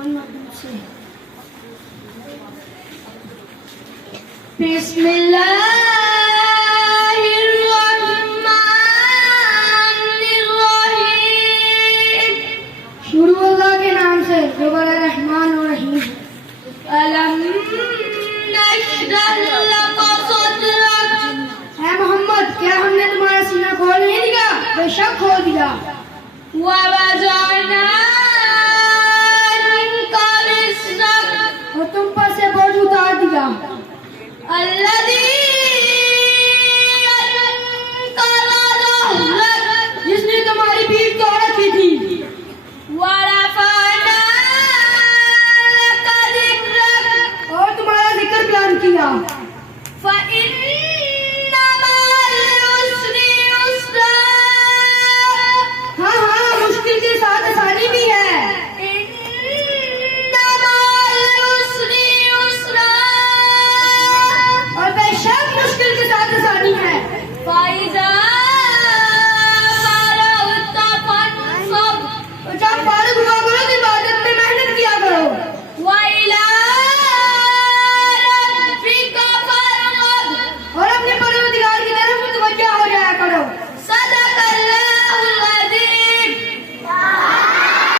بسم اللہ الرحمن الرحیم. شروع اللہ کے نام سے جو بڑا رحمان و رحیم. الم نشرح لک صدرک. اے محمد کیا ہم نے تمہارا سینہ کھول نہیں دیا؟ بے شک کھول دیا. ووضعنا عنک وزرک. اور تم پر سے بوجھ اتار دیا. اللہ